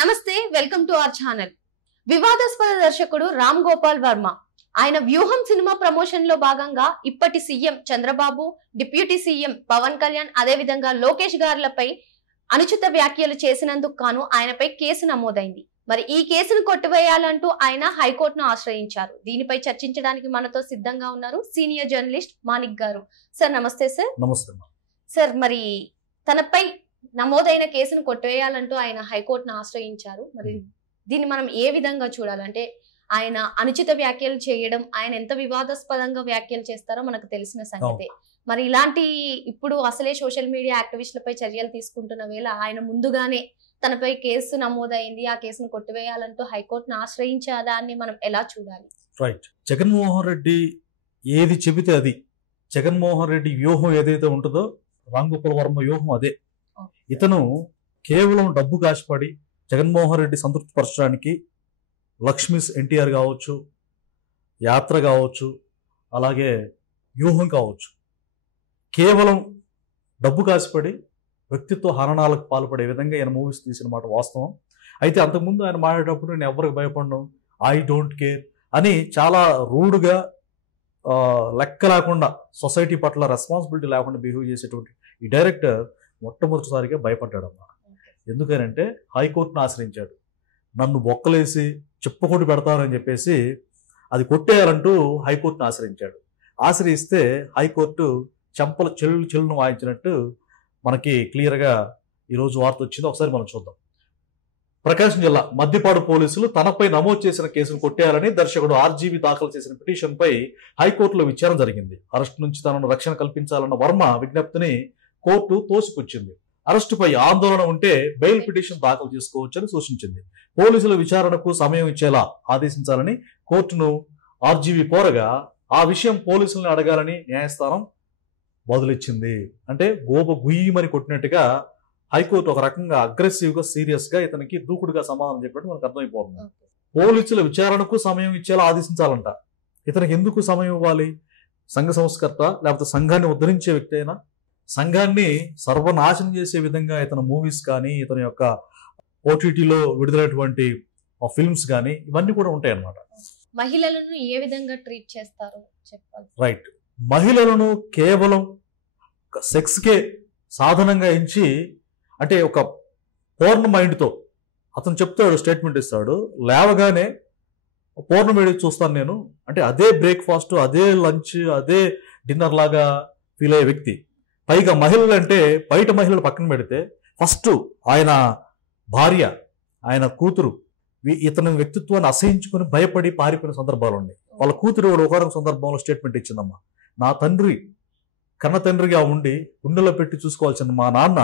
నమస్తే, welcome to our channel. వివాదాస్పద దర్శకుడు రామ్ గోపాల్ వర్మ ఆయన వ్యూహం సినిమా ప్రమోషన్ లో భాగంగా ఇప్పటి CM Chandrababu, deputy CM Pawan Kalyan, అదే విధంగా లోకేష్ గారులపై అనుచిత వ్యాఖ్యలు చేసినందుకు గాను ఆయనపై కేసు నమోదైంది. మరి ఈ కేసును కొట్టివేయాలంటూ ఆయన హైకోర్టును ఆశ్రయించారు. దీనిపై చర్చించడానికి మనతో సిద్ధంగా ఉన్నారు సీనియర్ జర్నలిస్ట్ మాణిక్ గారు. సార్ నమస్తే. సార్ నమస్తే. సార్, మరి తనపై నమోదైన కేసును కొట్టివేయాలంటూ ఆయన హైకోర్టును ఆశ్రయించారు. మరి దీన్ని మనం ఏ విధంగా చూడాలంటే, ఆయన అనుచిత వ్యాఖ్యలు చేయడం, ఆయన ఎంత వివాదాస్పదంగా వ్యాఖ్యలు చేస్తారో మనకు తెలిసిన సంగతే. మరి ఇలాంటి ఇప్పుడు అసలే సోషల్ మీడియా యాక్టివిస్టులపై చర్యలు తీసుకుంటున్న వేళ ఆయన ముందుగానే తనపై కేసు నమోదైంది, ఆ కేసును కొట్టివేయాలంటూ హైకోర్టును ఆశ్రయించాలా అని మనం ఎలా చూడాలి? రైట్. జగన్మోహన్ రెడ్డి ఏది చెబితే అది, జగన్మోహన్ రెడ్డి వ్యూహం ఏదైతే ఉంటుందో రామ్ గోపాల్ వర్మ వ్యూహం అదే. ఇతను కేవలం డబ్బు కాశపడి జగన్మోహన్ రెడ్డి సంతృప్తి పరచడానికి లక్ష్మీస్ ఎన్టీఆర్ కావచ్చు, యాత్ర కావచ్చు, అలాగే వ్యూహం కావచ్చు, కేవలం డబ్బు కాశపడి వ్యక్తిత్వ హరణాలకు పాల్పడే విధంగా ఆయన మూవీస్ తీసిన మాట వాస్తవం. అయితే అంతకుముందు ఆయన మాట్లాడేటప్పుడు నేను ఎవరికి భయపడను, ఐ డోంట్ కేర్ అని చాలా రూడ్గా, లెక్క లేకుండా, సొసైటీ పట్ల రెస్పాన్సిబిలిటీ లేకుండా బిహేవ్ చేసేటువంటి ఈ డైరెక్టర్ మొట్టమొదటిసారిగా భయపడ్డాడమ్మా. ఎందుకనంటే హైకోర్టును ఆశ్రయించాడు. నన్ను బొక్కలేసి చెప్పుకొట్టి పెడతారని చెప్పేసి అది కొట్టేయాలంటూ హైకోర్టును ఆశ్రయించాడు. ఆశ్రయిస్తే హైకోర్టు చెంపల చెల్లును వాయించినట్టు మనకి క్లియర్గా ఈరోజు వార్త వచ్చింది. ఒకసారి మనం చూద్దాం. ప్రకాశం జిల్లా మద్దిపాడు పోలీసులు తనపై నమోదు చేసిన కేసును కొట్టేయాలని దర్శకుడు ఆర్జీవి దాఖలు చేసిన పిటిషన్పై హైకోర్టులో విచారణ జరిగింది. అరెస్టు నుంచి తనను రక్షణ కల్పించాలన్న వర్మ విజ్ఞప్తిని కోర్టు తోసిపుచ్చింది. అరెస్టుపై ఆందోళన ఉంటే బెయిల్ పిటిషన్ దాఖలు చేసుకోవచ్చని సూచించింది. పోలీసుల విచారణకు సమయం ఇచ్చేలా ఆదేశించాలని కోర్టును ఆర్జీవి కోరగా ఆ విషయం పోలీసులను అడగాలని న్యాయస్థానం బదులిచ్చింది. అంటే గుయ్యమని కొట్టినట్టుగా హైకోర్టు ఒక రకంగా అగ్రెసివ్గా, సీరియస్గా ఇతనికి దూకుడుగా సమాధానం చెప్పినట్టు మనకు అర్థమైపోతుంది. పోలీసుల విచారణకు సమయం ఇచ్చేలా ఆదేశించాలంట. ఇతనికి ఎందుకు సమయం ఇవ్వాలి? సంఘ సంస్కర్త లేకపోతే సంఘాన్ని ఉద్ధరించే వ్యక్తి అయినా, సంఘాన్ని సర్వనాశనం చేసే విధంగా ఇతని మూవీస్ కానీ, ఇతని యొక్క ఓటీటీలో విడుదలైనటువంటి ఫిల్మ్స్ కానీ ఇవన్నీ కూడా ఉంటాయి అన్నమాట. మహిళలను ఏ విధంగా ట్రీట్ చేస్తారో చెప్పాలి. రైట్. మహిళలను కేవలం సెక్స్కే సాధనంగా ఎంచి, అంటే ఒక పూర్ణ మైండ్తో అతను చెప్తాడు, స్టేట్మెంట్ ఇస్తాడు, లేవగానే పూర్ణ మైండ్ చూస్తాను నేను అంటే అదే బ్రేక్ఫాస్ట్, అదే లంచ్, అదే డిన్నర్ లాగా ఫీల్ అయ్యే వ్యక్తి. పైగా మహిళలు అంటే బయట మహిళలు పక్కన పెడితే ఫస్ట్ ఆయన భార్య, ఆయన కూతురు ఇతని వ్యక్తిత్వాన్ని అసహించుకుని భయపడి పారిపోయిన సందర్భాలు ఉన్నాయి. వాళ్ళ కూతురు ఒకనొక సందర్భంలో స్టేట్మెంట్ ఇచ్చిందమ్మా, నా తండ్రి కన్న తండ్రిగా ఉండి గుండెలో పెట్టి చూసుకోవాల్సిన మా నాన్న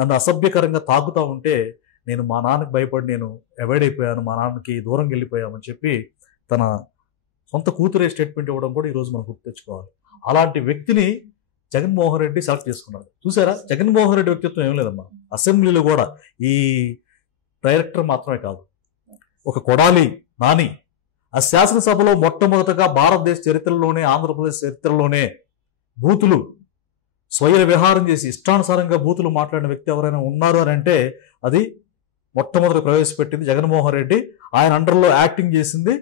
నన్ను అసభ్యకరంగా తాకుతూ ఉంటే నేను మా నాన్నకి భయపడి నేను అవాయిడ్ అయిపోయాను, మా నాన్నకి దూరంగా వెళ్ళిపోయామని చెప్పి తన సొంత కూతురే స్టేట్మెంట్ ఇవ్వడం కూడా ఈరోజు మనం గుర్తు తెచ్చుకోవాలి. అలాంటి వ్యక్తిని జగన్మోహన్ రెడ్డి సెలెక్ట్ చేసుకున్నాడు. చూసారా, జగన్మోహన్ రెడ్డి వ్యక్తిత్వం ఏం లేదమ్మా. అసెంబ్లీలో కూడా ఈ డైరెక్టర్ మాత్రమే కాదు, ఒక కొడాలి నాని ఆ శాసనసభలో మొట్టమొదటగా భారతదేశ చరిత్రలోనే, ఆంధ్రప్రదేశ్ చరిత్రలోనే బూతులు స్వైర విహారం చేసి ఇష్టానుసారంగా బూతులు మాట్లాడిన వ్యక్తి ఎవరైనా ఉన్నారు అని అంటే అది మొట్టమొదటి ప్రవేశపెట్టింది జగన్మోహన్ రెడ్డి. ఆయన అండర్లో యాక్టింగ్ చేసింది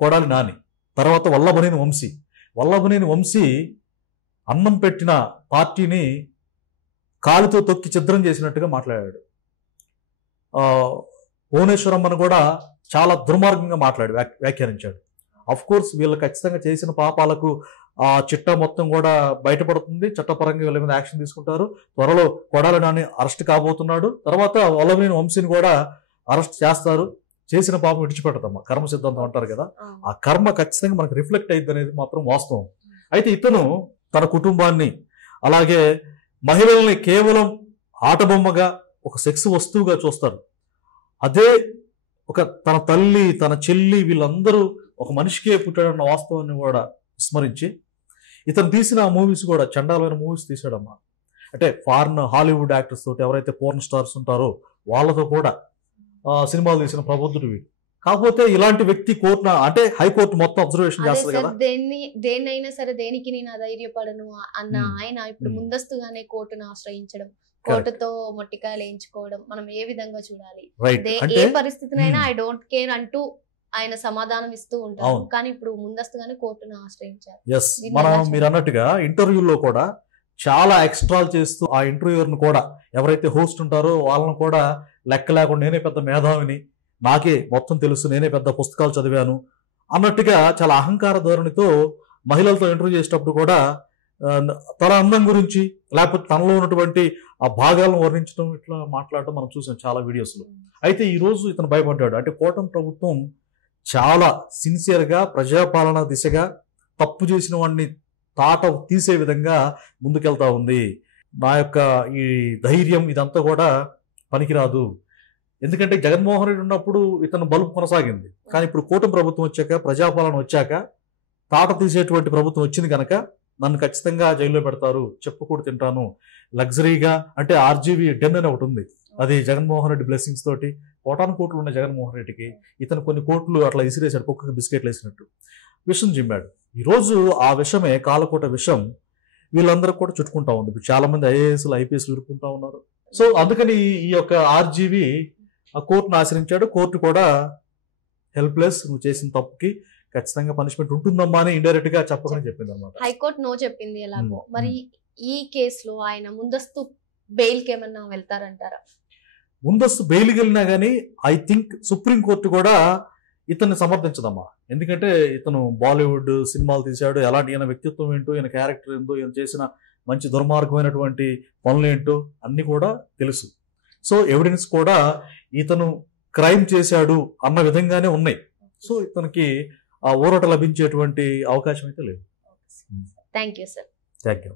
కొడాలి నాని. తర్వాత వల్లభనేని వంశీ అన్నం పెట్టిన పార్టీని కాలుతో తొక్కి ఛిద్రం చేసినట్టుగా మాట్లాడాడు. భువనేశ్వరమ్మను కూడా చాలా దుర్మార్గంగా వ్యాఖ్యానించాడు. అఫ్ కోర్స్ వీళ్ళు ఖచ్చితంగా చేసిన పాపాలకు ఆ చిట్టా మొత్తం కూడా బయటపడుతుంది. చట్టపరంగా వీళ్ళ మీద యాక్షన్ తీసుకుంటారు. త్వరలో కొడాలి నాని అరెస్ట్ కాబోతున్నాడు. తర్వాత వల్లభనేని వంశీని కూడా అరెస్ట్ చేస్తారు. చేసిన పాపం విడిచిపెడతాం, కర్మ సిద్ధాంతం అంటారు కదా, ఆ కర్మ ఖచ్చితంగా మనకు రిఫ్లెక్ట్ అయింది అనేది మాత్రం వాస్తవం. అయితే ఇతను తన కుటుంబాన్ని, అలాగే మహిళల్ని కేవలం ఆటబొమ్మగా, ఒక సెక్స్ వస్తువుగా చూస్తాడు. అదే ఒక తన తల్లి, తన చెల్లి, వీళ్ళందరూ ఒక మనిషికే పుట్టాడన్న వాస్తవాన్ని కూడా విస్మరించి ఇతను తీసిన మూవీస్ కూడా చండాలమైన మూవీస్ తీసాడమ్మా. అంటే ఫారిన్ హాలీవుడ్ యాక్టర్స్ తోటి, ఎవరైతే పోర్న్ స్టార్స్ ఉంటారో వాళ్ళతో కూడా సినిమాలు తీసిన ప్రబుద్ధుడు వీడు. కాకపోతే ఇలాంటి వ్యక్తి కోర్టున, అంటే హైకోర్టు మొత్తం అబ్జర్వేషన్ చేస్తుంది కదా, దేన్నైనా సరే దేనికి నేను అధైర్యపడను అన్న ఆయన ఇప్పుడు ముందస్తుగానే కోర్టును ఆశ్రయించడం, కోర్టుతో మొట్టికాయలు వేయించుకోవడం మనం ఏ విధంగా చూడాలి? రైట్. ఏ అంటే పరిస్థితినైనా ఐ డోంట్ కేర్ అంటూ ఆయన సమాధానం ఇస్తూ ఉంటారు. అవును. కానీ ఇప్పుడు ముందస్తుగానే కోర్టును ఆశ్రయించారు. ఎస్, దీన్ని మనం ఎలా మీరు అన్నట్టుగా ఇంటర్వ్యూలో కూడా చాలా ఎక్స్ట్రాలు చేస్తూ ఆ ఇంటర్వ్యూవర్ని కూడా ఎవరైతే హోస్ట్ ఉంటారో వాళ్ళని కూడా లెక్క లేకుండా నేనే పెద్ద మేధావిని, నాకే మొత్తం తెలుసు, నేనే పెద్ద పుస్తకాలు చదివాను అన్నట్టుగా చాలా అహంకార ధోరణితో మహిళలతో ఇంటర్వ్యూ చేసేటప్పుడు కూడా తన అందం గురించి లేకపోతే తనలో ఉన్నటువంటి ఆ భాగాలను వర్ణించడం ఇట్లా మాట్లాడటం మనం చూసాం చాలా వీడియోస్లో. అయితే ఈ రోజు ఇతను భయపడ్డాడు. అంటే కూటమి ప్రభుత్వం చాలా సిన్సియర్గా ప్రజాపాలన దిశగా తప్పు చేసిన వాడిని తాట తీసే విధంగా ముందుకెళ్తా ఉంది. నా యొక్క ఈ ధైర్యం ఇదంతా కూడా పనికిరాదు. ఎందుకంటే జగన్మోహన్ రెడ్డి ఉన్నప్పుడు ఇతను బలుపు కొనసాగింది. కానీ ఇప్పుడు కూటమి ప్రభుత్వం వచ్చాక, ప్రజాపాలన వచ్చాక తాట తీసేటువంటి ప్రభుత్వం వచ్చింది కనుక నన్ను ఖచ్చితంగా జైల్లో పెడతారు, చెప్పుకూడు తింటాను లగ్జరీగా. అంటే ఆర్జీవీ డెన్ అని ఒకటి ఉంది, అది జగన్మోహన్ రెడ్డి బ్లెస్సింగ్స్ తోటి కోటాను కోట్లు ఉన్న జగన్మోహన్ రెడ్డికి ఇతను కొన్ని కోట్లు అట్లా ఇసిరేశాడు, కుక్కకి బిస్కెట్లు వేసినట్టు విషం జిమ్మాడు. ఈరోజు ఆ విషమే కాలకోట విషం వీళ్ళందరూ కూడా చుట్టుకుంటా ఉంది. ఇప్పుడు చాలా మంది ఐఏఎస్లు ఐపీఎస్లు ఇరుక్కుంటా ఉన్నారు. సో అందుకని ఈ యొక్క ఆర్జీవీ ఆ కోర్టును ఆశ్రయించాడు. కోర్టు కూడా హెల్ప్లెస్, నువ్వు చేసిన తప్పుకి ఖచ్చితంగా పనిష్మెంట్ ఉంటుందమ్మా అని ఇండైరెక్ట్ గా చెప్పకనే చెప్పింది అనమాట. హైకోర్టు నో చెప్పింది ఎలాగో. మరి ఈ కేసులో ఆయన ముందస్తు బెయిల్ కి ఏమన్నా వెళ్తారంటారా? ముందస్తు బెయిల్కి వెళ్ళినా కానీ ఐ థింక్ సుప్రీంకోర్టు కూడా ఇతన్ని సమర్థించదమ్మా. ఎందుకంటే ఇతను బాలీవుడ్ సినిమాలు తీశాడు, ఎలాంటి ఈయన వ్యక్తిత్వం ఏంటో, ఈయన క్యారెక్టర్ ఏంటో, ఈయన చేసిన మంచి దుర్మార్గమైనటువంటి పనులు ఏంటో అన్ని కూడా తెలుసు. సో ఎవిడెన్స్ కూడా ఇతను క్రైమ్ చేశాడు అన్న విధంగానే ఉన్నాయి. సో ఇతనికి ఆ ఊరట లభించేటువంటి అవకాశం అయితే లేదు. Thank you sir. Thank you.